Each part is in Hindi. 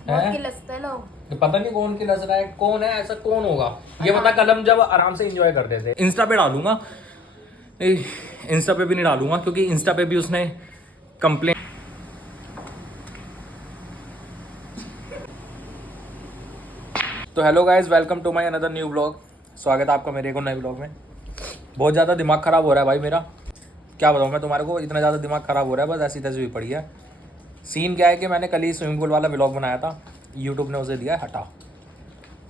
बहुत किलसते लोग। पता नहीं कौन किलस रहा है, कौन है, ऐसा कौन होगा ये पता। कल हम जब आराम से एंजॉय करते थे, इंस्टा पे डालूंगा, इंस्टा पे भी नहीं डालूंगा क्योंकि इंस्टा पे भी उसने कंप्लेन। तो hello guys, welcome to my another new blog. स्वागत है आपका मेरे एक और नए ब्लॉग में। बहुत ज़्यादा दिमाग ख़राब हो रहा है भाई मेरा, क्या बताऊँ मैं तुम्हारे को, इतना ज़्यादा दिमाग ख़राब हो रहा है, बस ऐसी तैसी हुई पड़ी है। सीन क्या है कि मैंने कल ही स्विमिंग पूल वाला ब्लॉग बनाया था, यूट्यूब ने उसे दिया है हटा।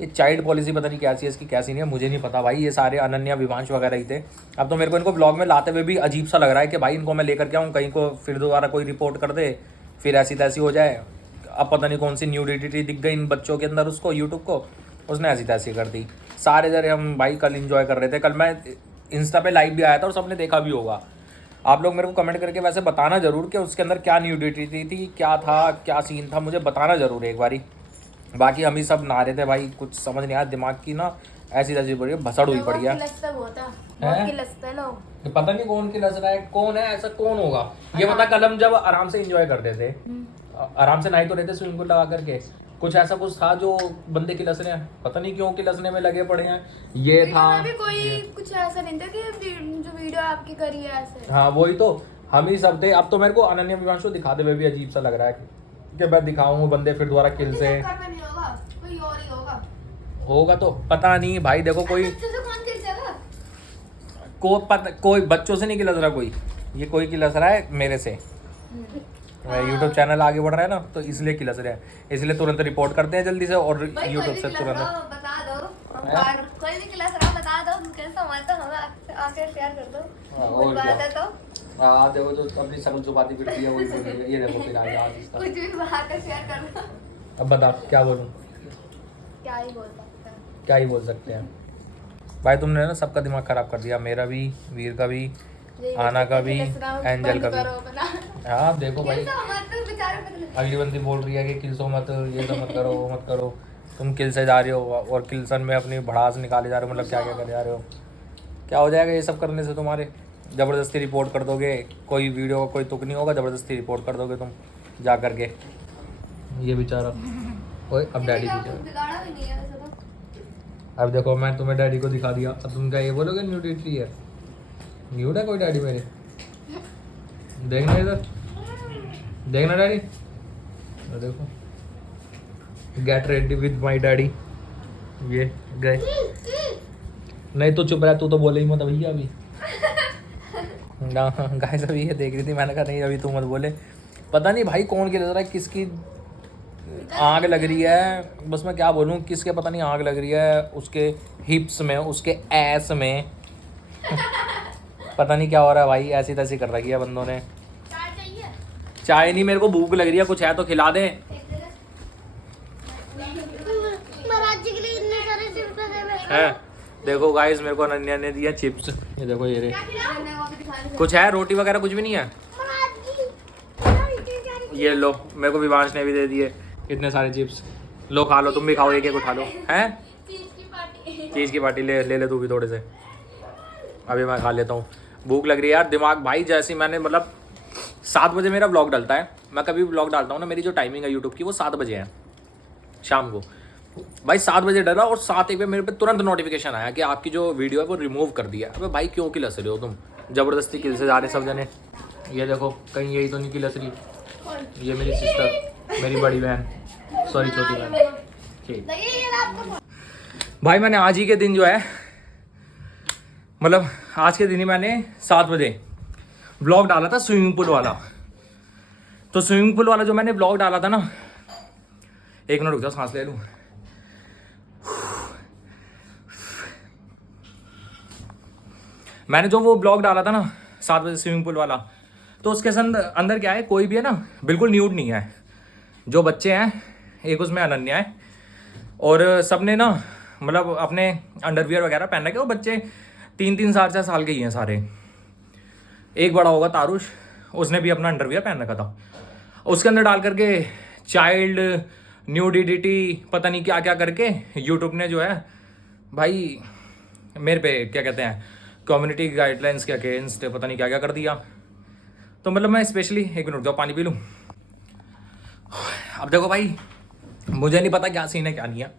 ये चाइल्ड पॉलिसी पता नहीं क्या सी है इसकी, क्या सी नहीं है मुझे नहीं पता भाई। ये सारे अनन्या विवांश वगैरह ही थे। अब तो मेरे को इनको ब्लॉग में लाते हुए भी अजीब सा लग रहा है कि भाई इनको मैं लेकर के आऊँ कहीं को, फिर दोबारा कोई रिपोर्ट कर दे, फिर ऐसी तैसी हो जाए। अब पता नहीं कौन सी न्यूडिटी दिख गई इन बच्चों के अंदर उसको, यूट्यूब को, उसने ऐसी तैसी कर दी। सारे जरे हम भाई कल इंजॉय कर रहे थे। कल मैं इंस्टा पे लाइव भी आया था और सबने देखा भी होगा। आप लोग मेरे को कमेंट करके वैसे बताना ज़रूर कि उसके अंदर क्या न्यूडिटी थी, क्या था, क्या सीन था, मुझे बताना ज़रूर एक बारी। बाकी हम ही सब नहा रहे थे भाई, कुछ समझ नहीं आया, दिमाग की ना ऐसी तैसी पड़ी है, भसड़ हुई पड़ी है। लोग पता नहीं कौन किलस रहा है, कौन है, ऐसा कौन होगा ये पता। कल हम जब आराम से एंजॉय करते थे, आराम से नहाई तो रहे थे स्विमिंग पूल लगा करके, कुछ ऐसा कुछ था जो बंदे किलस रहे हैं, पता नहीं क्यों किलसने में लगे पड़े हैं। ये था भी कोई कुछ ऐसा नहीं था कि जो वीडियो आपकी करी है ऐसे। हाँ वही तो, हम ही सब थे। अब तो मेरे को अनन्या विवांश को दिखाते हुए भी अजीब सा लग रहा है कि मैं दिखाऊं बंदे फिर दोबारा किल से कोई और ही होगा। होगा तो पता नहीं भाई। देखो कोई कोई बच्चों से नहीं किलस रहा कोई, ये कोई किलस रहा है मेरे से। यूट्यूब चैनल आगे बढ़ रहा है ना, तो इसलिए किलस रहा है, इसलिए तुरंत रिपोर्ट करते हैं जल्दी से और यूट्यूब से तुरंत बता दो। कोई भी क्लास रहा बता दो, कैसा समझता हमें आके शेयर कर दो। कोई बात है तो हाँ देखो जो अपनी शक्ल छुपाती फिरती है वही बोल रही है। ये देखो फिर आगे आज इसका। कुछ भी बात है शेयर कर दो। अब बता क्या बोलूं, क्या ही बोल सकते हैं। क्या ही बोल सकते हैं भाई। तुमने ना सबका दिमाग खराब कर दिया, मेरा भी, वीर का भी, आना का भी, एंजल का भी। हाँ देखो भाई, अगली बंदी बोल रही है कि किल सो मत, ये सब मत करो, वो मत करो। तुम किल से जा रहे हो और किलसन में अपनी भड़ास निकाले जा रहे हो, मतलब क्या क्या कर जा रहे हो। क्या हो जाएगा ये सब करने से तुम्हारे, ज़बरदस्ती रिपोर्ट कर दोगे। कोई वीडियो का कोई तुक नहीं होगा, ज़बरदस्ती रिपोर्ट कर दोगे तुम जा करके। ये बेचारा ओए, अब डैडी अब देखो मैं तुम्हें डैडी को दिखा दिया, अब तुम क्या ये बोलोगे न्यूडिटी है? न्यूड है कोई डैडी मेरे? देखना इधर, देखना डैडी, देखो get ready with my daddy. ये गए, नहीं तो चुप रहा, तू तो बोले ही मत भैया अभी। गाइस अभी ये देख रही थी, मैंने कहा नहीं अभी तू मत बोले। पता नहीं भाई कौन गिर रहा है, किसकी आग लग रही है, बस मैं क्या बोलूँ, किसके पता नहीं आग लग रही है, उसके हिप्स में, उसके ऐस में। पता नहीं क्या हो रहा है भाई, ऐसी तैसी कर रखी है बंदों ने। चाय नहीं, मेरे को भूख लग रही है, कुछ है तो खिला दे। है देखो गाइस, मेरे को अनन्या ने दिया चिप्स, ये देखो ये रे। कुछ है, रोटी वगैरह कुछ भी नहीं है। ये लो, मेरे को विवांश ने भी दे दिए इतने सारे चिप्स। लो खा लो, तुम भी खाओ, एक एक उठा लो। हैं चीज़ की पार्टी ले ले तू भी थोड़े से। अभी मैं खा लेता हूँ, भूख लग रही है यार। दिमाग भाई जैसे मैंने मतलब 7 बजे मेरा ब्लॉग डलता है, मैं कभी ब्लॉग डालता हूँ ना, मेरी जो टाइमिंग है यूट्यूब की वो 7 बजे है शाम को। भाई 7 बजे डरा और 7 एक पे मेरे पे तुरंत नोटिफिकेशन आया कि आपकी जो वीडियो है वो रिमूव कर दिया। अबे भाई क्यों किलस रहे हो तुम, ज़बरदस्ती किल से जा रहे सब जने। ये देखो कहीं यही तो नहीं किलस रही, ये मेरी सिस्टर, मेरी बड़ी बहन, सॉरी छोटी बहन। ठीक भाई, मैंने आज ही के दिन जो है, मतलब आज के दिन ही मैंने 7 बजे ब्लॉग डाला था स्विमिंग पूल वाला। तो स्विमिंग पूल वाला जो मैंने ब्लॉग डाला था ना, एक मिनट रुक जाओ, सांस ले लूँ। मैंने जो वो ब्लॉग डाला था ना 7 बजे स्विमिंग पूल वाला, तो उसके अंदर क्या है, कोई भी है ना बिल्कुल न्यूड नहीं है। जो बच्चे हैं, एक उसमें अनन्या है, और सबने ना मतलब अपने अंडरवियर वगैरह पहन रखे। वो बच्चे 3-3 साल 4 साल के ही हैं सारे। एक बड़ा होगा तारुष, उसने भी अपना अंडरवियर पहन रखा था। उसके अंदर डाल करके चाइल्ड न्यूडिटी पता नहीं क्या क्या करके यूट्यूब ने जो है भाई मेरे पे क्या कहते हैं, कम्युनिटी गाइडलाइंस के अगेंस्ट पता नहीं क्या क्या कर दिया। तो मतलब मैं स्पेशली, एक मिनट जाओ पानी पी लूँ। अब देखो भाई, मुझे नहीं पता क्या सीन है क्या नहीं है।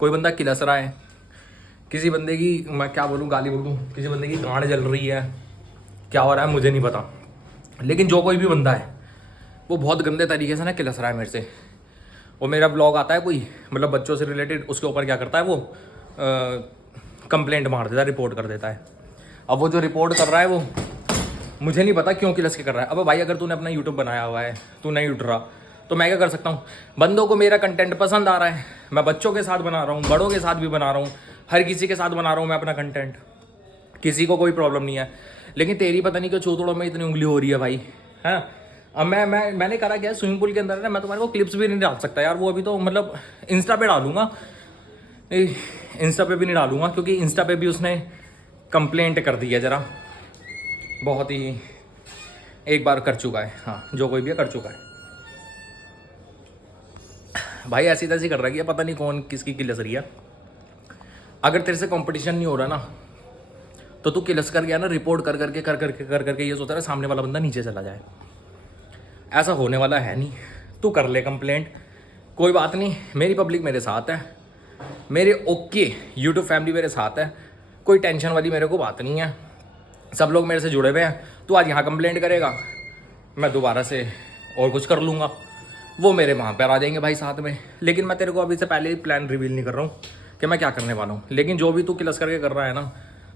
कोई बंदा किलस रहा है, किसी बंदे की मैं क्या बोलूँ गाली बोलूँ, किसी बंदे की गांड जल रही है, क्या हो रहा है मुझे नहीं पता। लेकिन जो कोई भी बंदा है वो बहुत गंदे तरीके से ना किलस रहा है मेरे से। वो मेरा ब्लॉग आता है कोई मतलब बच्चों से रिलेटेड, उसके ऊपर क्या करता है वो कंप्लेंट मार देता है, रिपोर्ट कर देता है। अब वो जो रिपोर्ट कर रहा है वो मुझे नहीं पता क्यों किलस के कर रहा है। अब भाई अगर तूने अपना यूट्यूब बनाया हुआ है, तू नहीं उठ रहा, तो मैं क्या कर सकता हूँ। बंदों को मेरा कंटेंट पसंद आ रहा है, मैं बच्चों के साथ बना रहा हूँ, बड़ों के साथ भी बना रहा हूँ, हर किसी के साथ बना रहा हूँ मैं अपना कंटेंट, किसी को कोई प्रॉब्लम नहीं है। लेकिन तेरी पता नहीं क्यों चूतड़ों में इतनी उंगली हो रही है भाई, है। अब मैंने करा क्या, स्विमिंग पूल के अंदर ना मैं तुम्हारे को क्लिप्स भी नहीं डाल सकता यार। वो अभी तो मतलब इंस्टा पे डालूंगा, इंस्टा पे भी नहीं डालूंगा क्योंकि इंस्टा पे भी उसने कंप्लेंट कर दी है जरा, बहुत ही एक बार कर चुका है। हाँ, जो कोई भी है कर चुका है भाई। ऐसी तैसी कर रहा है, पता नहीं कौन किसकी किलस रही है। अगर तेरे से कंपटीशन नहीं हो रहा ना तो तू किलस कर गया ना, रिपोर्ट कर करके ये सोच रहा है सामने वाला बंदा नीचे चला जाए। ऐसा होने वाला है नहीं। तू कर ले कंप्लेंट, कोई बात नहीं, मेरी पब्लिक मेरे साथ है, मेरे ओके यूट्यूब फैमिली मेरे साथ है, कोई टेंशन वाली मेरे को बात नहीं है, सब लोग मेरे से जुड़े हुए हैं। तू आज यहाँ कंप्लेंट करेगा, मैं दोबारा से और कुछ कर लूँगा, वो मेरे वहाँ पर आ जाएंगे भाई साथ में। लेकिन मैं तेरे को अभी से पहले ही प्लान रिवील नहीं कर रहा हूँ कि मैं क्या करने वाला हूँ। लेकिन जो भी तू किलस करके कर रहा है ना,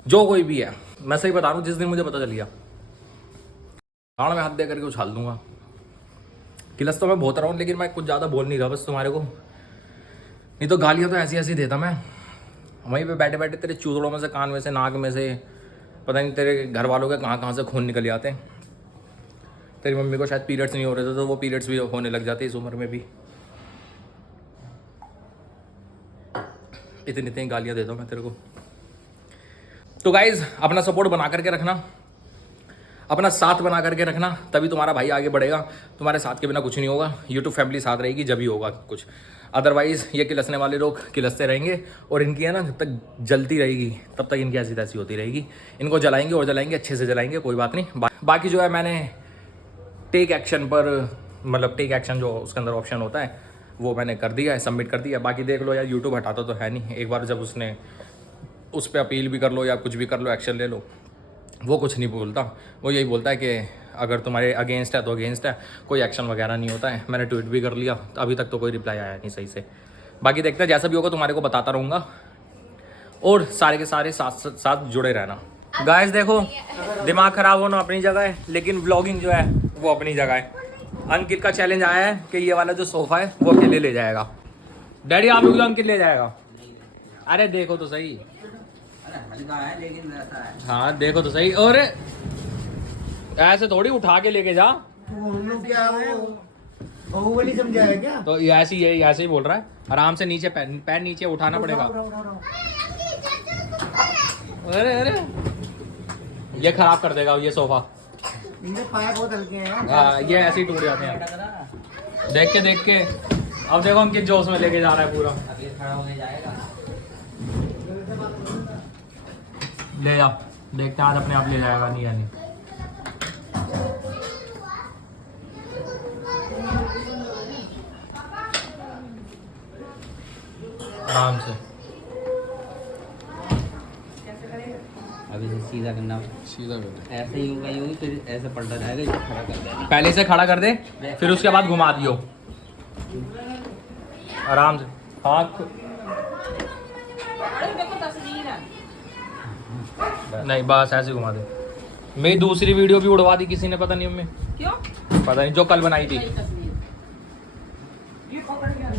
जो कोई भी है, मैं सही बता रहा हूँ, जिस दिन मुझे पता चल गया गाड़ में हाथ दे करके उछाल दूंगा। किलस तो मैं बहुत रहा हूँ, लेकिन मैं कुछ ज़्यादा बोल नहीं रहा बस तुम्हारे को, नहीं तो गालियाँ तो ऐसी ऐसी देता मैं वहीं पे बैठे बैठे। तेरे चूतड़ों में से, कान में से, नाक में से, पता नहीं तेरे घर वालों के कहाँ से खून निकल जाते हैं। तेरी मम्मी को शायद पीरियड्स नहीं हो रहे थे तो वो पीरियड्स भी होने लग जाते इस उम्र में भी। इतनी इतनी गालियाँ देता हूँ मैं तेरे को। तो गाइज अपना सपोर्ट बना करके रखना, अपना साथ बना करके रखना, तभी तुम्हारा भाई आगे बढ़ेगा। तुम्हारे साथ के बिना कुछ नहीं होगा। यूट्यूब फैमिली साथ रहेगी जब ही होगा कुछ, अदरवाइज़ ये किलसने वाले लोग किलसते रहेंगे और इनकी है ना जब तक जलती रहेगी तब तक इनकी ऐसी तैसी होती रहेगी। इनको जलाएंगे और जलाएंगे, अच्छे से जलाएंगे, कोई बात नहीं। बाकी जो है मैंने टेक एक्शन पर मतलब टेक एक्शन जो उसके अंदर ऑप्शन होता है वो मैंने कर दिया है, सबमिट कर दिया। बाकी देख लो यार, यूट्यूब हटाता तो है नहीं, एक बार जब उसने उस पर अपील भी कर लो या कुछ भी कर लो, एक्शन ले लो, वो कुछ नहीं बोलता। वो यही बोलता है कि अगर तुम्हारे अगेंस्ट है तो अगेंस्ट है, कोई एक्शन वगैरह नहीं होता है। मैंने ट्वीट भी कर लिया, अभी तक तो कोई रिप्लाई आया नहीं सही से। बाकी देखते हैं, जैसा भी होगा तुम्हारे को बताता रहूँगा और सारे के सारे साथ साथ जुड़े रहना। गाइस देखो, दिमाग ख़राब होना अपनी जगह है, लेकिन व्लॉगिंग जो है वो अपनी जगह है। अंकित का चैलेंज आया है कि ये वाला जो सोफ़ा है वो अकेले ले जाएगा। डैडी आप लोग अंकित ले जाएगा? अरे देखो तो सही, हल्का है लेकिन वैसा है। हाँ देखो तो सही। और ऐसे थोड़ी उठा के लेके जा, हम लोग क्या वो बाहुबली समझाया क्या? तो ऐसे ही बोल रहा है। आराम से नीचे पैर नीचे उठाना पड़ेगा। अरे अरे ये खराब कर देगा ये सोफा। इनके पाए बहुत हल्के हैं। हाँ ये ऐसे ही टूट जाते हैं। देख के अब देखो अंकित जोश में लेके जा रहा है पूरा। अभी खड़ा होके जाएगा। ले जा, देखते हैं आज अपने आप ले जाएगा नहीं या नहीं। आराम से अभी से सीधा करना, सीधा कर दे। ऐसे ही होगा, यूं फिर ऐसे पलटा जाएगा, इसे खड़ा कर देना। पहले से खड़ा कर दे, फिर उसके बाद घुमा दियो आराम से। हाँ नहीं बस ऐसे घुमा दे। मेरी दूसरी वीडियो भी उड़वा दी किसी ने, पता नहीं हमें क्यों? पता नहीं, जो कल बनाई थी।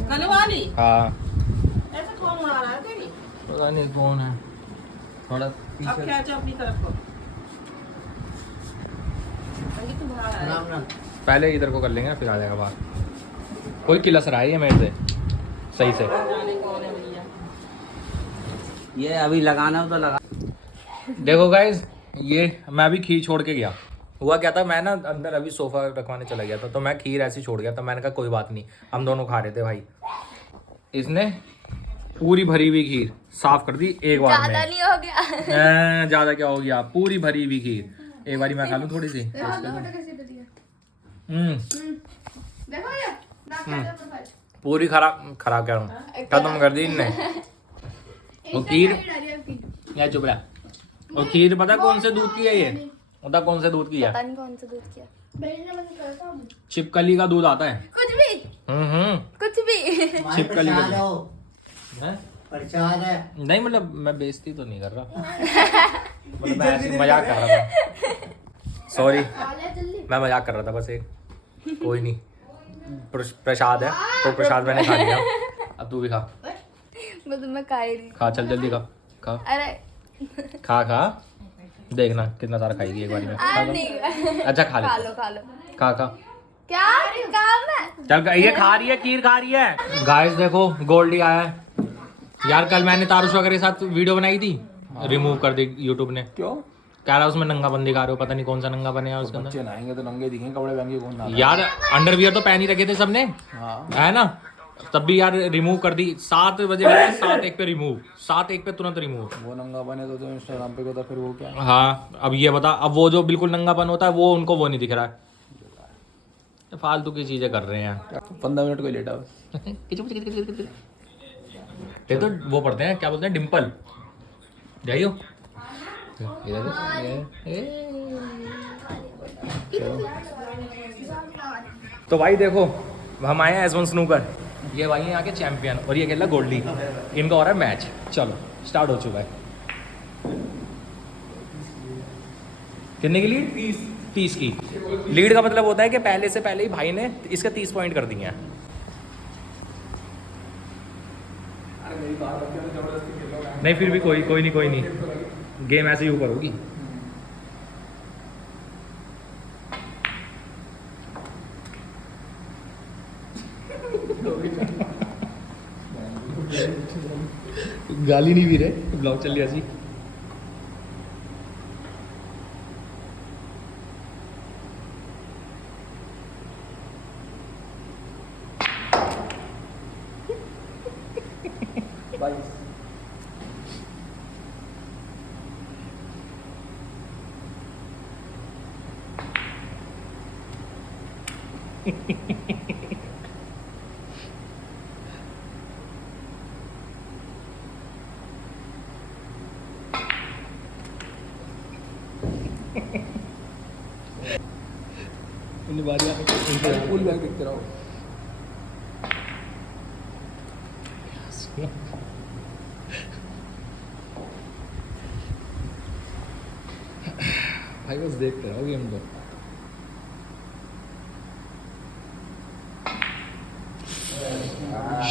कल वाली? हाँ ऐसे कौन उड़ा रहा है तेरी? पता नहीं कौन है, थोड़ा अब पीछे। खींचो अपनी तरफ को। अंकित, तू बाहर आ। राम राम। पहले इधर को कर लेंगे फिर आ जाएगा बाहर। कोई किलस रहा है ये मेरे से सही से। जाने कौन है भैया? ये अभी लगाना हो तो लगा। देखो गाइज, ये मैं अभी खीर छोड़ के गया। हुआ क्या था, मैं ना अंदर अभी सोफा रखवाने चला गया था, तो मैं खीर ऐसी छोड़ गया था। मैंने कहा कोई बात नहीं, हम दोनों खा रहे थे भाई। इसने पूरी भरी हुई खीर साफ कर दी एक बार में। ज्यादा नहीं हो गया? ज्यादा क्या हो गया, पूरी भरी हुई खीर एक बारी मैं खा लूं थोड़ी सी। देखो कैसी डली है। हम्म देखो ये ना खा जा प्रोफाइल। पूरी खराब खराब कह रहा हूँ, खत्म कर दी इनने। वो खीर या चुप रहा। और खीर पता कौन से दूध की है ये? पता कौन से दूध की है? पता नहीं कौन सा दूध किया। छिपकली का दूध आता है। कुछ भी कुछ भी। छिपकली का प्रसाद हो, दूध हैं? प्रसाद है। नहीं मतलब मैं बेइज्जती तो नहीं कर रहा, मतलब मैं ऐसे ही मजाक कर रहा था। सॉरी, मैं मजाक कर रहा था बस। एक कोई नहीं, प्रसाद है तो प्रसाद मैंने खा लिया, अब तू भी खा। मैं तुम्हें खा ही रही। खा, चल जल्दी खा खा अरे खा खा, देखना कितना सारा खाएगी एक बार में। खा खा। नहीं, अच्छा खा ले, खा लो खा लो। खा खा क्या काम है? चल। ये खा रही है, खीर खा रही है। गाइस देखो गोल्डी आया है यार। कल मैंने तारुष वगैरह के साथ वीडियो बनाई थी, रिमूव कर दी यूट्यूब ने। क्यों? कह रहा उसमें नंगा बंदी दिखा रहे हो, पता नहीं कौन सा नंगा बने यार उसके अंदर। बच्चे नहाएंगे तो नंगे दिखेंगे, कपड़े पहन कौन नहाता है? यार अंडरवियर तो पहन ही रखे थे सबने, हाँ। है ना? तब भी यार रिमूव कर दी। 7 बजे गए, 7:01 पे रिमूव, 7:01 पे तुरंत रिमूव। वो नंगा बने तो इंस्टाग्राम पे होता, फिर वो क्या? हाँ अब ये बता, अब वो जो बिल्कुल नंगापन होता है वो उनको वो नहीं दिख रहा है। फालतू की चीजें कर रहे हैं। 15 मिनट को लेटा बस। ये तो वो पढ़ते हैं, क्या बोलते हैं, डिम्पल। जाइयो तो भाई देखो, हम आए हैं S1 स्नूकर। ये भाई हैं यहाँ के चैंपियन और ये खेला गोल्डी। इनका हो रहा है मैच। चलो स्टार्ट हो चुका है। कितने की लीड? 30 की लीड का मतलब होता है कि पहले से पहले ही भाई ने इसका 30 पॉइंट कर दिए हैं। नहीं फिर भी कोई नहीं, गेम ऐसे ही ऊपर होगी। गाली नहीं भी रहे, ब्लॉग चल रही ऐसी। फुल बैग देखते रहो। भाई बस देखते रहो गेम को।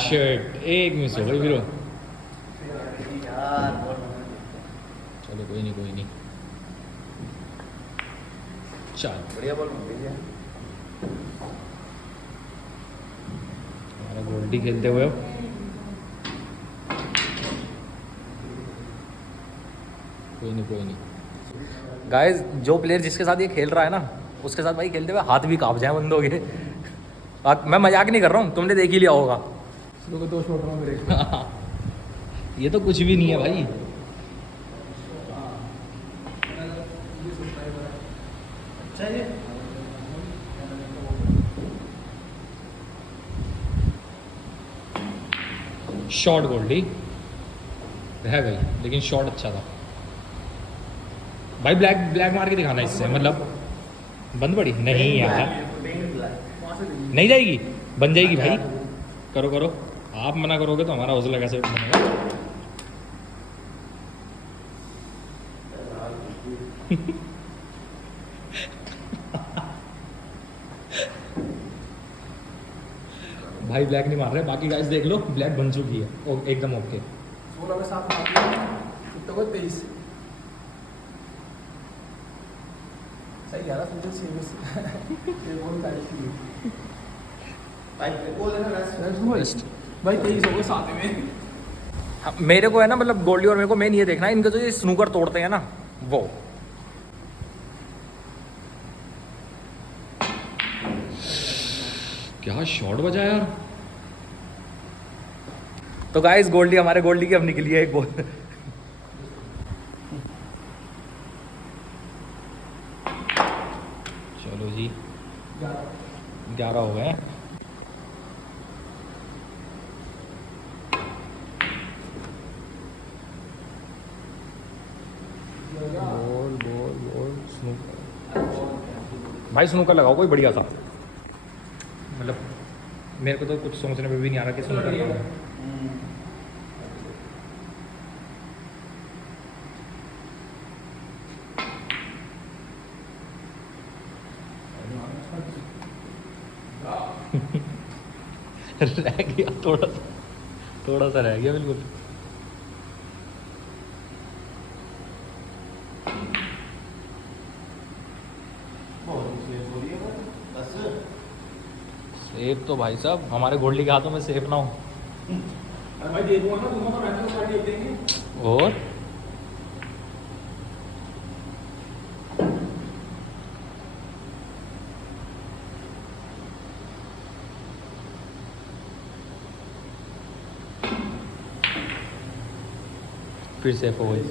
शिट, एक मिस हो गई फिर। चलो कोई नहीं चल बढ़िया बॉल मार रही है। हमारा गोल्डी खेलते हुए अब। कोई नहीं गाइस, जो प्लेयर जिसके साथ ये खेल रहा है ना, उसके साथ भाई खेलते हुए हाथ भी कांप जाए बंदों के। मैं मजाक नहीं कर रहा हूँ, तुमने देख ही लिया होगा। शुरू के 2 शॉट में मेरे। ये तो कुछ भी नहीं है भाई। शॉट गोल्डी रह गई, लेकिन शॉट अच्छा था भाई। ब्लैक मार के दिखाना इससे, मतलब बंद पड़ी नहीं यार, नहीं जाएगी, बन जाएगी भाई। करो आप मना करोगे तो हमारा हौसला कैसे बनेगा? भाई ब्लैक नहीं मार रहे, बाकी गाइस देख लो ब्लैक बन चुकी है एकदम ओके। 16 में 7 कितना को 23 सही कह रहा तुझे सीरियस। ये बोल तारीफ भाई बोल देना रेस्ट भाई 23 हो गए साथ में। हाँ, मेरे को है ना, मतलब गोल्डी और मेरे को मेन ये देखना है, इनका जो ये स्नूकर तोड़ते हैं ना वो। क्या शॉट बजा यार। तो गाइस हमारे गोल्डी की अब निकली है एक बॉल। चलो जी 11 हो गए। बोल बोल बोल स्नूकर। भाई स्नूकर लगाओ कोई बढ़िया सा, मतलब मेरे को तो कुछ सोचने में भी नहीं आ रहा कि स्नूकर लगाओ। रह गया थोड़ा सा रह गया बिल्कुल। सेफ तो भाई साहब हमारे गोल्डी के हाथों में सेफ ना हो। अरे भाई देखो ना, तुम तो रहने को साइड देंगे। और फिर सेफ हो गई,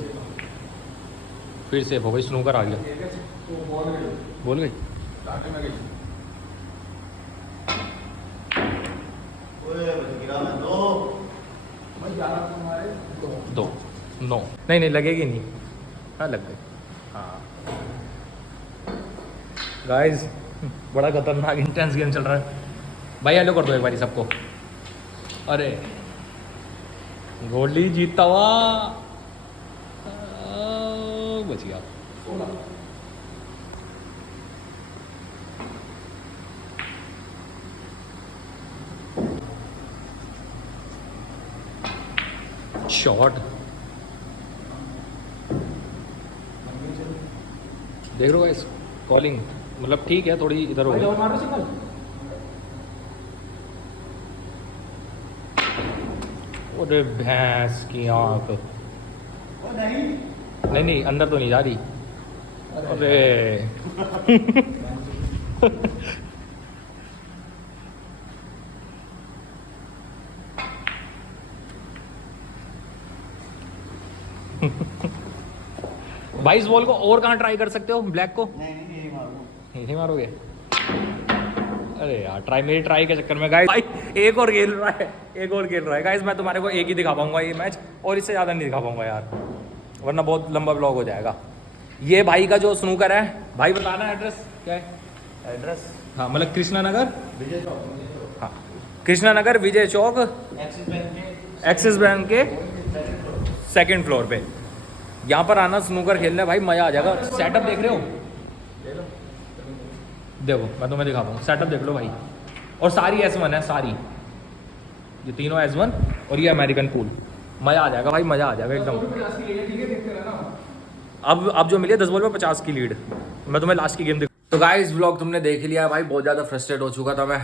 फिर सेफ हो गई, स्नूकर आ गया। तो बोल गई लाटे में गई। भाई 11 तुम्हारे दो। दो नो नहीं लगेगी नहीं। हाँ लग गई। हाँ गाइस बड़ा खतरनाक इंटेंस गेम चल रहा है भाई। हेलो कर दो एक बारी सबको। अरे गोल्डी जीतता हुआ बच गया। शॉट देख लो गाइस, कॉलिंग मतलब ठीक है, थोड़ी इधर हो भाई गई। डबल मारो सिंगल। अरे भैंस की आंख। नहीं नहीं अंदर तो नहीं जा रही। अरे भाई इस बॉल को और कहाँ ट्राई कर सकते हो, ब्लैक को यही मारोगे। अरे यार मेरी ट्राई के चक्कर में गाइस भाई एक और खेल रहा है, एक और खेल रहा है गाइस। मैं तुम्हारे को एक ही दिखा पाऊंगा ये मैच, और इससे ज़्यादा नहीं दिखा पाऊंगा यार, वरना बहुत लंबा ब्लॉग हो जाएगा। ये भाई का जो स्नूकर है, भाई बताना एड्रेस क्या है। एड्रेस हाँ मतलब कृष्णा नगर विजय चौक। हाँ कृष्णा नगर विजय चौक, एक्सिस बैंक के सेकंड फ्लोर पे। यहाँ पर आना स्नूकर खेलने भाई, मज़ा आ जाएगा। सेटअप देख रहे हो, देखो मैं तुम्हें दिखा दूँ, सेटअप देख लो भाई। और सारी S1 है, सारी ये तीनों S1 और ये अमेरिकन पूल। मज़ा आ जाएगा भाई, मज़ा आ जाएगा एकदम। अब जो मिली है 10 बॉल में 50 की लीड। मैं तुम्हें लास्ट की गेम दिखा। तो गाइस व्लॉग तुमने देख लिया है भाई। बहुत ज़्यादा फ्रस्ट्रेट हो चुका था मैं,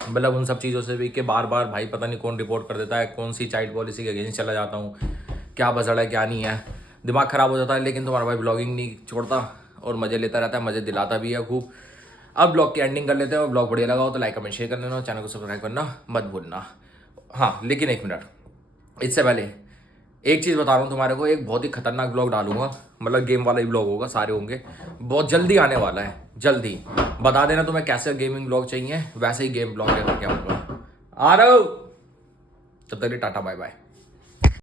मतलब उन सब चीज़ों से भी कि बार बार भाई पता नहीं कौन रिपोर्ट कर देता है, कौन सी चाइल्ड पॉलिसी के अगेंस्ट चला जाता हूँ, क्या बसड़ा है क्या नहीं है, दिमाग ख़राब हो जाता है। लेकिन तुम्हारा भाई ब्लॉगिंग नहीं छोड़ता और मज़े लेता रहता है, मज़े दिलाता भी है खूब। अब ब्लॉग की एंडिंग कर लेते हैं। और ब्लॉग बढ़िया लगा हो तो लाइक कमेंट शेयर कर लेना, चैनल को सब्सक्राइब करना मत भूलना। हाँ लेकिन एक मिनट, इससे पहले एक चीज़ बता रहा हूँ तुम्हारे को, एक बहुत ही खतरनाक ब्लॉग डालूंगा, मतलब गेम वाला ही ब्लॉग होगा, सारे होंगे, बहुत जल्दी आने वाला है। जल्दी बता देना तुम्हें कैसे गेमिंग ब्लॉग चाहिए, वैसे ही गेम ब्लॉग लेकर के आऊँगा। आ रहा हूँ, तब तक टाटा बाय बाय।